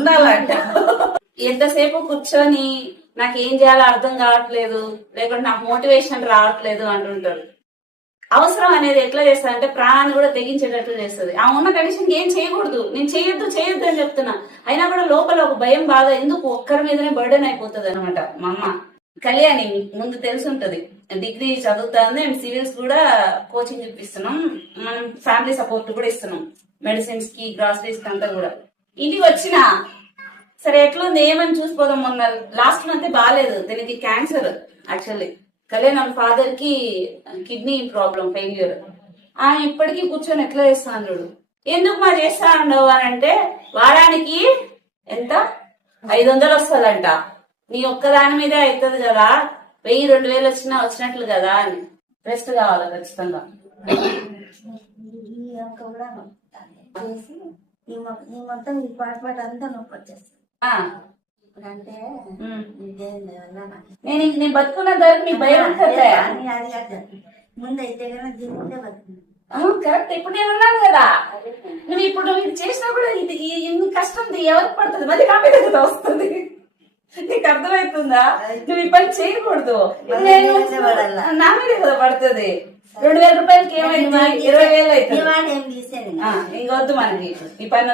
ఉండాలంట. ఎంతసేపు కూర్చొని నాకేం చేయాలో అర్థం కావట్లేదు, లేకుంటే నాకు మోటివేషన్ రావట్లేదు అంటుంటారు. అవసరం అనేది ఎట్లా చేస్తారంటే ప్రాణాన్ని కూడా తెగించేటట్లు చేస్తుంది. ఆ ఉన్న కండిషన్ ఏం చేయకూడదు, నేను చేయొద్దు అని చెప్తున్నా, అయినా కూడా లోపల ఒక భయం, బాధ, ఎందుకు ఒక్కరి మీదనే బర్డెన్ అయిపోతుంది అనమాట. మా అమ్మ కళ్యాణి ముందు తెలిసి ఉంటది, డిగ్రీ చదువుతుంది, మేము సివిల్స్ కూడా కోచింగ్ ఇప్పిస్తున్నాం, మనం ఫ్యామిలీ సపోర్ట్ కూడా ఇస్తున్నాం, మెడిసిన్స్ కి గ్రాసరీస్ కి అంతా కూడా. ఇంటికి వచ్చిన సరే ఎట్లుంది ఏమని చూసిపోదాం, మొన్న లాస్ట్ మంత్ బాగాలేదు, దీనికి క్యాన్సర్ యాక్చువల్లీ. కళ్యాణ్ వాళ్ళ ఫాదర్ కి కిడ్నీ ప్రాబ్లం, ఫెయిల్యూర్. ఆయన ఇప్పటికీ కూర్చొని ఎట్లా చేస్తాను చూడు. ఎందుకు మా చేస్తా ఉండవు అని అంటే, వారానికి ఎంత 500 వస్తుందంట, నీ ఒక్కదాని మీదే అవుతుంది కదా, 1000-2000 వచ్చినట్లు కదా అని. రెస్ట్ కావాలి ఖచ్చితంగా. ఈ మొత్తం ఈ పాట అంతా నొప్పి వచ్చేస్తుంది. అంటే నేను బతుకున్నంత వరకు నీకు భయం ఉంటుంది. ముందైతే ముందే బతుకున్నా కరెక్ట్. ఇప్పుడు నేను ఉన్నాను కదా, నువ్వు ఇది చేసినప్పుడు ఇన్ని కష్టం ఎవరికి పడుతుంది, మళ్ళీ నా మీద కదా వస్తుంది. నీకు అర్థమవుతుందా? నువ్వు ఈ పని చేయకూడదు, నా మీద కదా పడుతుంది. 2000 రూపాయలకి ఏమైంది, 20,000 అవుతుంది. ఇంకొద్దు మనకి ఈ పని.